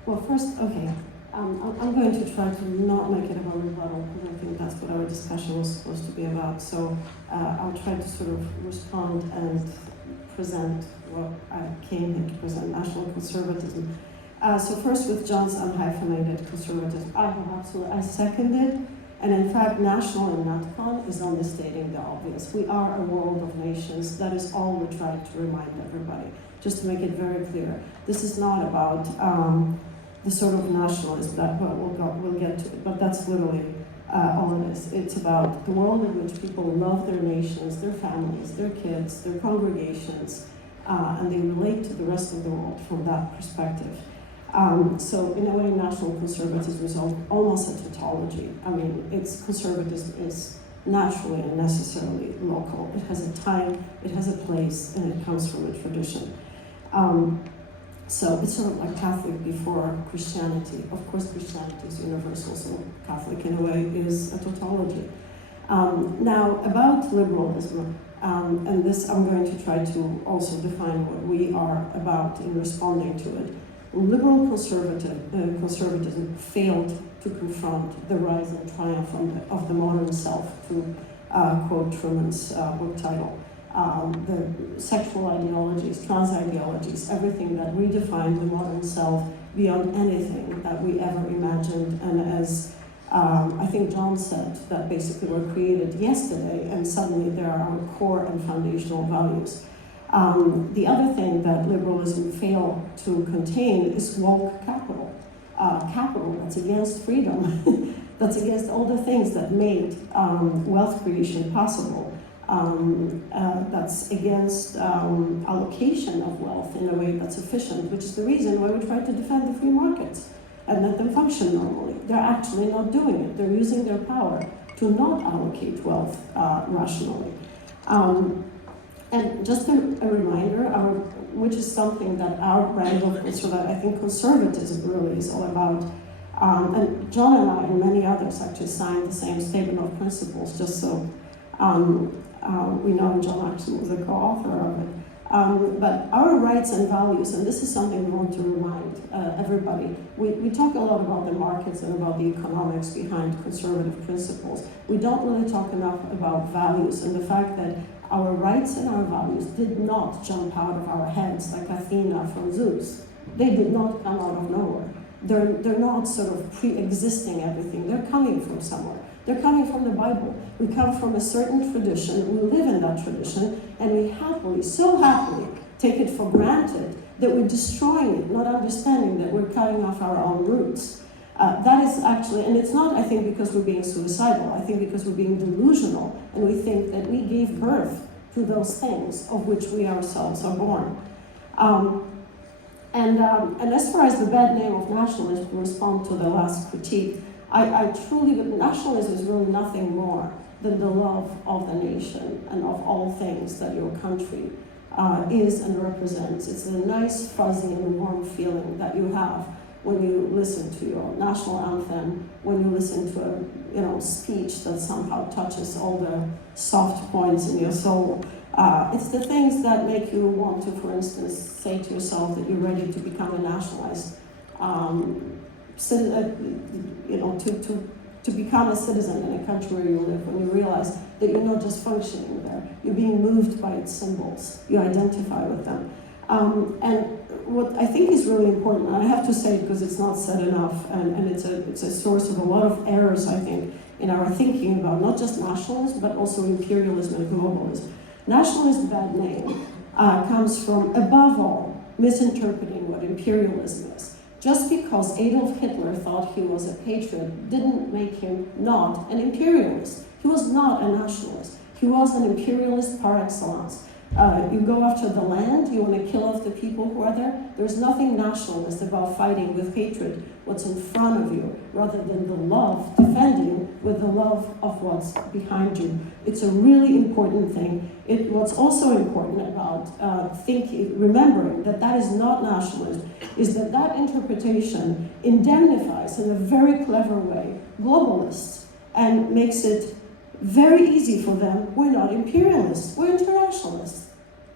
Well, first, okay, I'm going to try to not make it about rebuttal because I think that's what our discussion was supposed to be about. So I'll try to sort of respond and present what I came here to present, national conservatism. So first with John's unhyphenated conservatism, I second it. And in fact, national in NatCon is only stating the obvious. We are a world of nations. That is all we try to remind everybody, just to make it very clear. This is not about the sort of nationalism that we'll get to it, but that's literally all it is. It's about the world in which people love their nations, their families, their kids, their congregations, and they relate to the rest of the world from that perspective. So in a way, national conservatism is almost a tautology. I mean, conservatism is naturally and necessarily local. It has a time, it has a place, and it comes from a tradition. So it's sort of like Catholic before Christianity. Of course, Christianity is universal, so Catholic in a way is a tautology. Now, about liberalism, and this I'm going to try to also define what we are about in responding to it. Liberal conservatism failed to confront the rise and triumph of the modern self, to quote Truman's book title. The sexual ideologies, trans ideologies, everything that redefined the modern self beyond anything that we ever imagined. And as I think John said, that basically were created yesterday and suddenly they are our core and foundational values. The other thing that liberalism failed to contain is woke capital. Capital that's against freedom, that's against all the things that made wealth creation possible. That's against allocation of wealth in a way that's efficient, which is the reason why we try to defend the free markets and let them function normally. They're actually not doing it. They're using their power to not allocate wealth rationally. And just a reminder, which is something that our brand of I think conservatism really is all about. And John and I and many others actually signed the same statement of principles, just so we know John actually was a co-author of it. But our rights and values, and this is something we want to remind everybody, we talk a lot about the markets and about the economics behind conservative principles. We don't really talk enough about values and the fact that our rights and our values did not jump out of our heads like Athena from Zeus. They did not come out of nowhere. They're not sort of pre-existing everything. They're coming from somewhere. They're coming from the Bible. We come from a certain tradition, we live in that tradition, and we happily, so happily, take it for granted that we're destroying it, not understanding that we're cutting off our own roots. That is actually, and it's not, I think, because we're being suicidal. I think because we're being delusional, and we think that we gave birth to those things of which we ourselves are born. And as far as the bad name of nationalism, to respond to the last critique, I truly, nationalism is really nothing more than the love of the nation and of all things that your country is and represents. It's a nice, fuzzy, and warm feeling that you have when you listen to your national anthem, when you listen to a speech that somehow touches all the soft points in your soul. It's the things that make you want to, for instance, say to yourself that you're ready to become a nationalist, to become a citizen in a country where you live, when you realize that you're not just functioning there, you're being moved by its symbols, you identify with them. And what I think is really important, and I have to say it because it's not said enough, and it's a source of a lot of errors, I think, in our thinking about not just nationalism, but also imperialism and globalism. Nationalist bad name comes from, above all, misinterpreting what imperialism is. Just because Adolf Hitler thought he was a patriot didn't make him not an imperialist. He was not a nationalist. He was an imperialist par excellence. You go after the land, you want to kill off the people who are there. There's nothing nationalist about fighting with hatred what's in front of you, rather than the love, defending with the love of what's behind you. It's a really important thing. What's also important about remembering that that is not nationalism, is that that interpretation indemnifies in a very clever way globalists and makes it very easy for them. We're not imperialists, we're internationalists.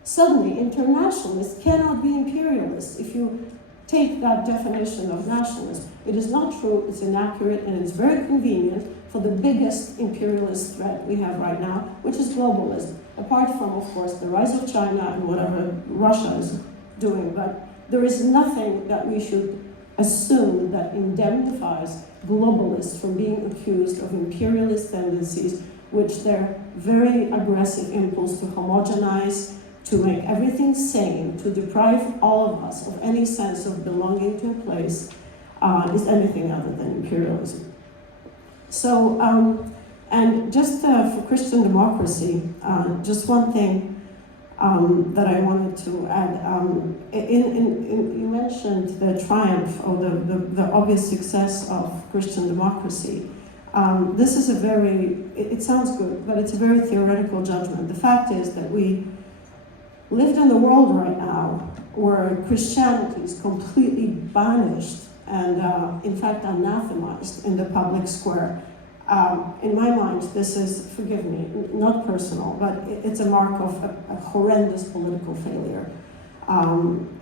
Suddenly, internationalists cannot be imperialists if you take that definition of nationalism. It is not true, it's inaccurate, and it's very convenient for the biggest imperialist threat we have right now, which is globalism. Apart from, of course, the rise of China and whatever Russia is doing, but there is nothing that we should assume that indemnifies globalists from being accused of imperialist tendencies, which their very aggressive impulse to homogenize, to make everything same, to deprive all of us of any sense of belonging to a place, is anything other than imperialism. So, and just for Christian democracy, just one thing that I wanted to add. You mentioned the triumph or the obvious success of Christian democracy. This is a very, it sounds good, but it's a very theoretical judgment. The fact is that we lived in the world right now where Christianity is completely banished and in fact anathemized in the public square. In my mind, this is, forgive me, not personal, but it's a mark of a horrendous political failure.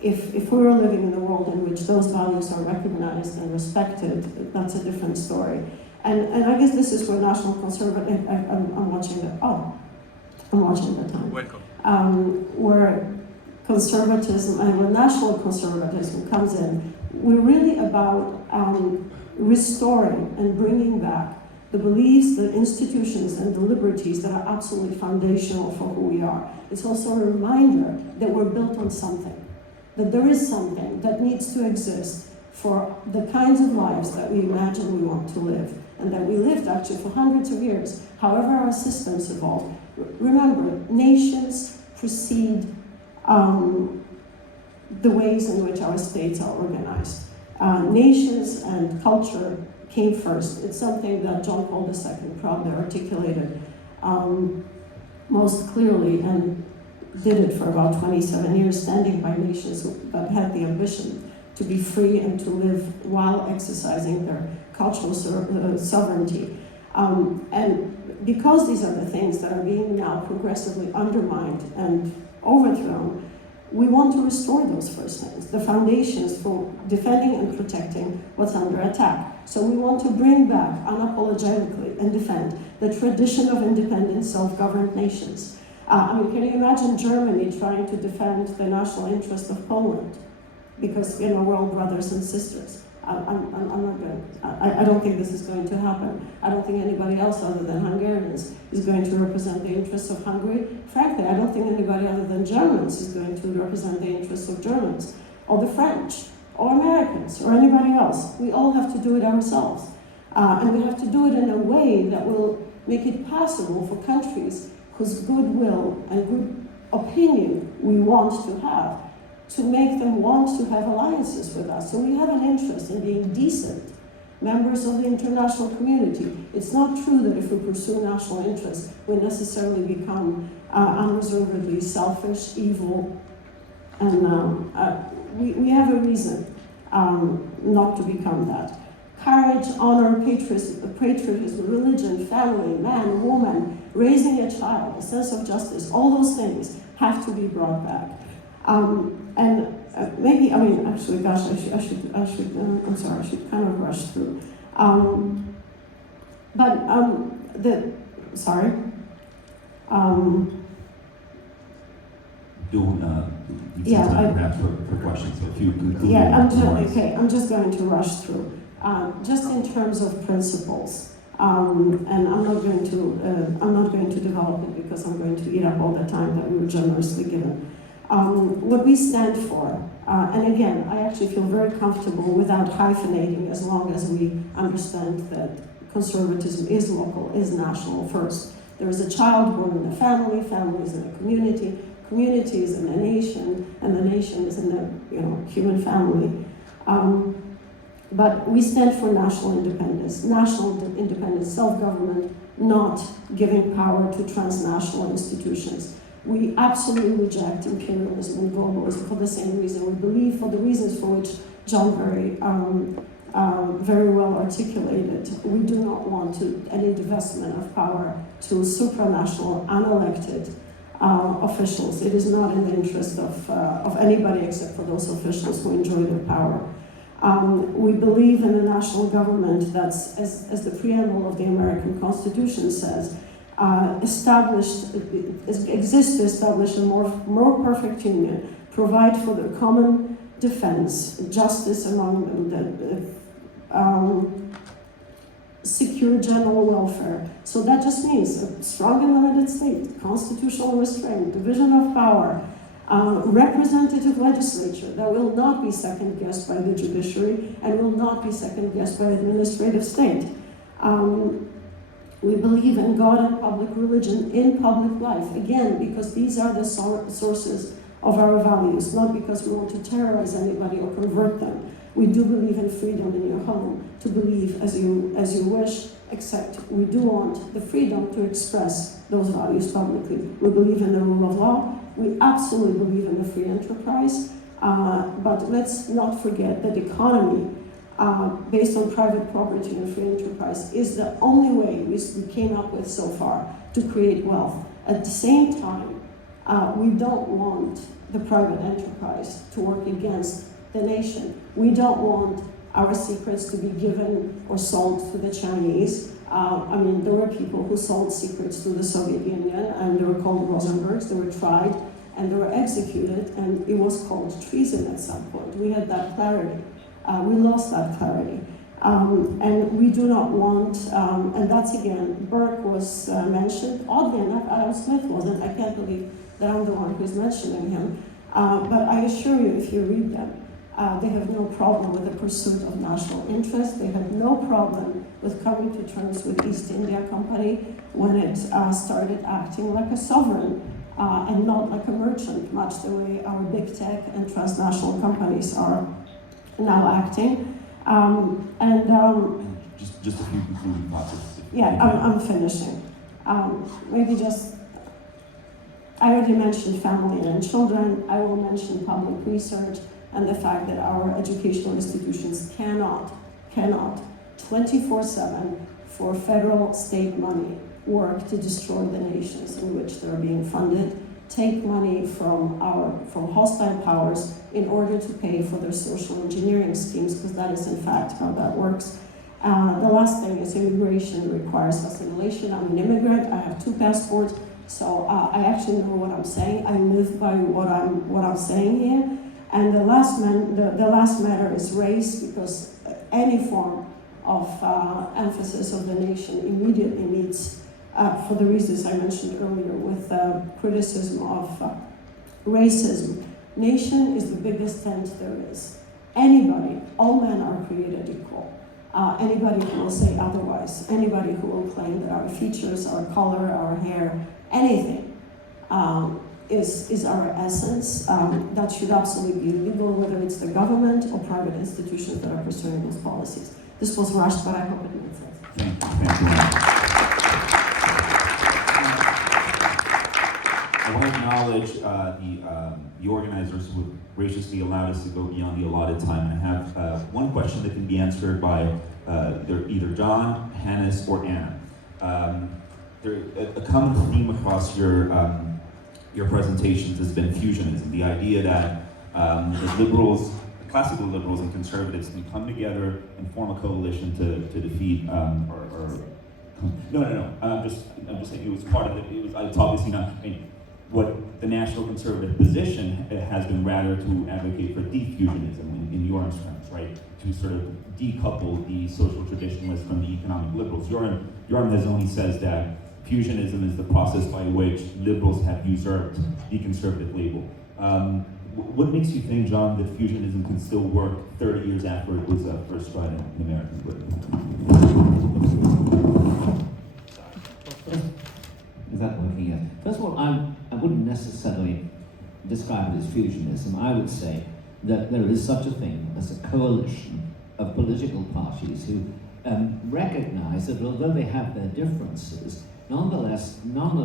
If we were living in a world in which those values are recognized and respected, that's a different story. And I guess this is where national conservatism, I'm watching the time. Welcome. Where conservatism and when national conservatism comes in, we're really about restoring and bringing back the beliefs, the institutions, and the liberties that are absolutely foundational for who we are. It's also a reminder that we're built on something, that there is something that needs to exist for the kinds of lives that we imagine we want to live, and that we lived actually for hundreds of years, however our systems evolved. Remember, nations precede the ways in which our states are organized. Nations and culture came first. It's something that John Paul II probably articulated most clearly and did it for about 27 years, standing by nations that had the ambition to be free and to live while exercising their cultural sovereignty. And because these are the things that are being now progressively undermined and overthrown, we want to restore those first things, the foundations for defending and protecting what's under attack. So we want to bring back unapologetically and defend the tradition of independent, self-governed nations. Can you imagine Germany trying to defend the national interest of Poland? Because, we're all brothers and sisters. I don't think this is going to happen. I don't think anybody else other than Hungarians is going to represent the interests of Hungary. Frankly, I don't think anybody other than Germans is going to represent the interests of Germans, or the French, or Americans, or anybody else. We all have to do it ourselves. And we have to do it in a way that will make it possible for countries whose goodwill and good opinion we want to have, to make them want to have alliances with us. So we have an interest in being decent members of the international community. It's not true that if we pursue national interests, we necessarily become unreservedly selfish, evil, and we have a reason not to become that. Courage, honor, patriotism, religion, family, man, woman, raising a child, a sense of justice, all those things have to be brought back. Actually, gosh, I should kind of rush through. Yeah, time perhaps for questions, so if you conclude. Yeah, I'm just going to rush through. Just in terms of principles, and I'm not going to develop it because I'm going to eat up all the time that we were generously given. What we stand for, and again, I actually feel very comfortable without hyphenating as long as we understand that conservatism is local, is national first. There is a child born in a family, family is in a community, community is in a nation, and the nation is in the human family. But we stand for national independence, self-government, not giving power to transnational institutions. We absolutely reject imperialism and globalism for the same reason. We believe, for the reasons for which John very well articulated, we do not want any divestment of power to supranational, unelected officials. It is not in the interest of anybody except for those officials who enjoy their power. We believe in a national government that's, as the preamble of the American Constitution says, exists to establish a more perfect union, provide for the common defense, justice among them, secure general welfare. So that just means a strong and limited state, constitutional restraint, division of power, representative legislature that will not be second-guessed by the judiciary and will not be second-guessed by administrative state. We believe in God and public religion in public life, again, because these are the sources of our values, not because we want to terrorize anybody or convert them. We do believe in freedom in your home, to believe as you wish, except we do want the freedom to express those values publicly. We believe in the rule of law. We absolutely believe in the free enterprise, but let's not forget that economy based on private property and free enterprise is the only way we came up with so far to create wealth. At the same time, we don't want the private enterprise to work against the nation. We don't want our secrets to be given or sold to the Chinese. There were people who sold secrets to the Soviet Union, and they were called Rosenbergs. They were tried and they were executed, and it was called treason at some point. We had that clarity. We lost that clarity. And we do not want, and that's again, Burke was mentioned. Oddly enough, Adam Smith wasn't. I can't believe that I'm the one who's mentioning him. But I assure you, if you read them, they have no problem with the pursuit of national interest. They have no problem with coming to terms with East India Company when it started acting like a sovereign and not like a merchant, much the way our big tech and transnational companies are now acting. Just a few concluding thoughts. Yeah, I'm finishing. Maybe just, I already mentioned family and children. I will mention public research and the fact that our educational institutions cannot 24/7 for federal state money work to destroy the nations in which they're being funded, take money from hostile powers in order to pay for their social engineering schemes, because that is in fact how that works. The last thing is immigration requires assimilation. I'm an immigrant, I have 2 passports, so I actually know what I'm saying. I live by what I'm saying here. And the last matter is race, because any form of emphasis of the nation immediately meets, for the reasons I mentioned earlier, with criticism of racism. Nation is the biggest tent there is. Anybody, all men are created equal. Anybody who will say otherwise, anybody who will claim that our features, our color, our hair, anything is our essence, that should absolutely be illegal, whether it's the government or private institutions that are pursuing those policies. This was rushed, but I hope it made sense. Thank you. I want to acknowledge the organizers who have graciously allowed us to go beyond the allotted time. I have one question that can be answered by either John, Hannes, or Anna. A common theme across your presentations has been fusionism, the idea that the liberals, classical liberals and conservatives can come together and form a coalition to defeat or No. I'm just saying it was part of it. It's obviously not. I mean, what the national conservative position has been rather to advocate for defusionism in Jorm's terms, right? To sort of decouple the social traditionalists from the economic liberals. Jorm has only says that fusionism is the process by which liberals have usurped the conservative label. What makes you think, John, that fusionism can still work 30 years after it was first tried in American politics? Is that working? Yes. First of all, I wouldn't necessarily describe it as fusionism. I would say that there is such a thing as a coalition of political parties who recognize that although they have their differences, nonetheless, none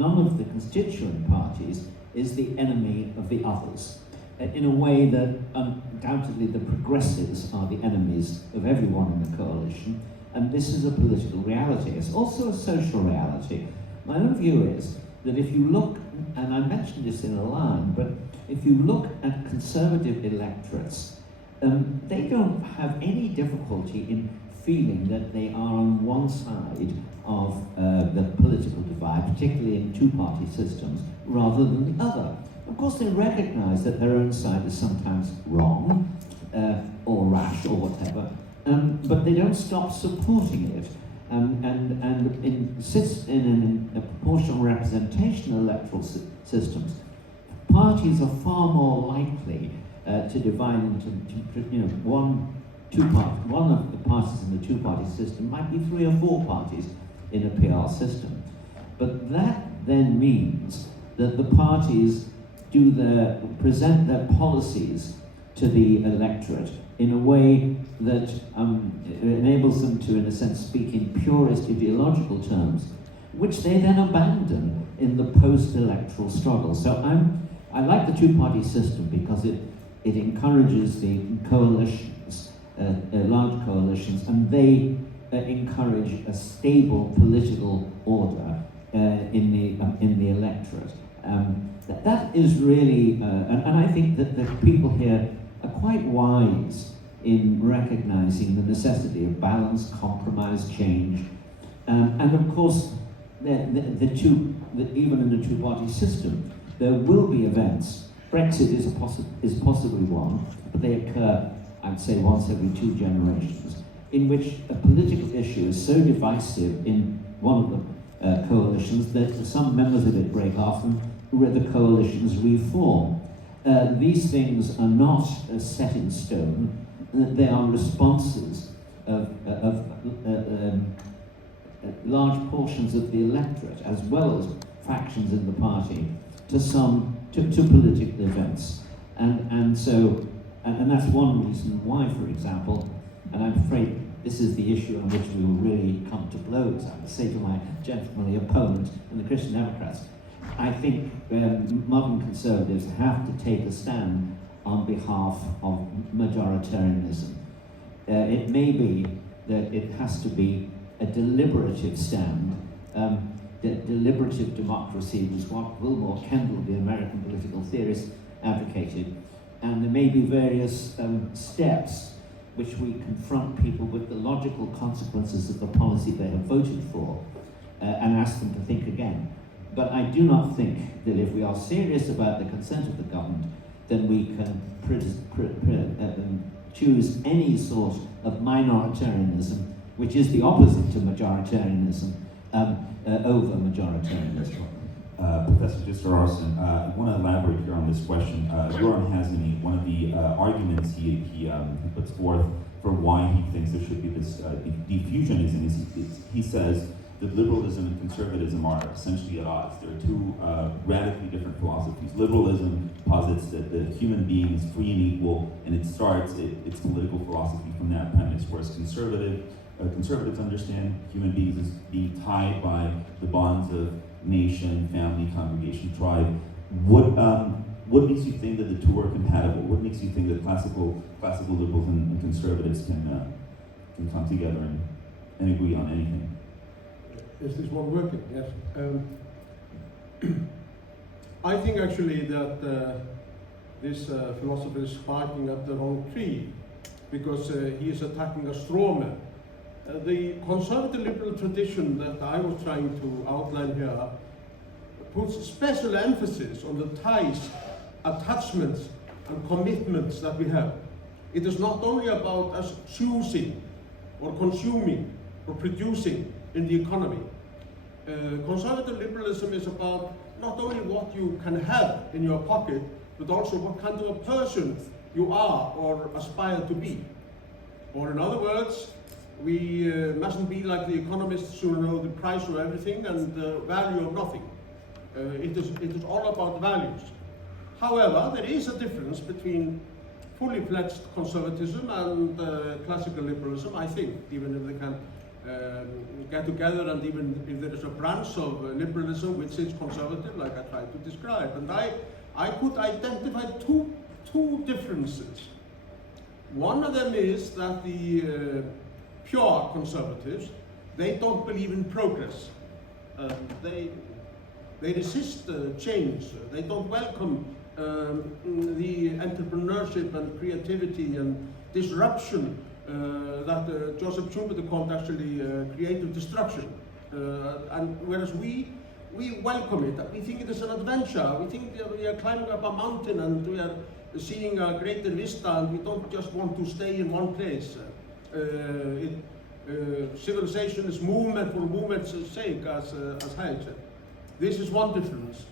of the constituent parties is the enemy of the others. In a way that undoubtedly the progressives are the enemies of everyone in the coalition, and this is a political reality. It's also a social reality. My own view is that if you look, and I mentioned this in a line, but if you look at conservative electorates, they don't have any difficulty in feeling that they are on one side of the political divide, particularly in two-party systems, rather than the other. Of course, they recognize that their own side is sometimes wrong, or rash, or whatever, but they don't stop supporting it. And insist in a proportional representation electoral systems, parties are far more likely to divide into one of the parties in the two-party system might be 3 or 4 parties in a PR system. But that then means that the parties present their policies to the electorate in a way that enables them to, in a sense, speak in purest ideological terms, which they then abandon in the post-electoral struggle. So I like the two-party system because it encourages the coalitions, large coalitions, and they encourage a stable political order in the electorate. That is really, and I think that the people here are quite wise in recognizing the necessity of balance, compromise, change, and of course, even in the two-party system, there will be events. Brexit is possibly one, but they occur, I'd say, once every 2 generations, in which a political issue is so divisive in one of the coalitions that some members of it break off and the coalitions reform. These things are not set in stone. They are responses of large portions of the electorate, as well as factions in the party, to political events. And that's one reason why, for example, and I'm afraid this is the issue on which we will really come to blows, I would say to my gentlemanly opponent and the Christian Democrats, I think modern conservatives have to take a stand on behalf of majoritarianism. It may be that it has to be a deliberative stand. Deliberative democracy was what Wilmore Kendall, the American political theorist, advocated. And there may be various steps which we confront people with the logical consequences of the policy they have voted for and ask them to think again. But I do not think that if we are serious about the consent of the government, then we can choose any sort of minoritarianism, which is the opposite to majoritarianism, over majoritarianism. Professor Gisler-Arsen, I want to elaborate here on this question. Jorm has one of the arguments he puts forth for why he thinks there should be this diffusionism is he says that liberalism and conservatism are essentially at odds. There are 2 radically different philosophies. Liberalism posits that the human being is free and equal, and it starts its political philosophy from that premise, whereas conservatives understand human beings as being tied by the bonds of nation, family, congregation, tribe. What makes you think that the 2 are compatible? What makes you think that classical liberals and conservatives can come together and agree on anything? Is this one working? Yes. I think actually that this philosopher is barking at the wrong tree, because he is attacking a straw man. The conservative liberal tradition that I was trying to outline here puts special emphasis on the ties, attachments, and commitments that we have. It is not only about us choosing or consuming or producing in the economy. Conservative liberalism is about not only what you can have in your pocket, but also what kind of a person you are or aspire to be. Or in other words, we mustn't be like the economists who know the price of everything and the value of nothing. It is all about values. However, there is a difference between fully fledged conservatism and classical liberalism, I think, even if they can get together, and even if there is a branch of liberalism which is conservative, like I tried to describe. And I could identify two differences. One of them is that the pure conservatives, they don't believe in progress. They resist change. They don't welcome the entrepreneurship and creativity and disruption that Joseph Schumpeter called actually creative destruction. And whereas we welcome it, we think it is an adventure. We think we are climbing up a mountain and we are seeing a greater vista, and we don't just want to stay in one place. Civilization is movement for movement's sake, as Hayek said. This is one difference.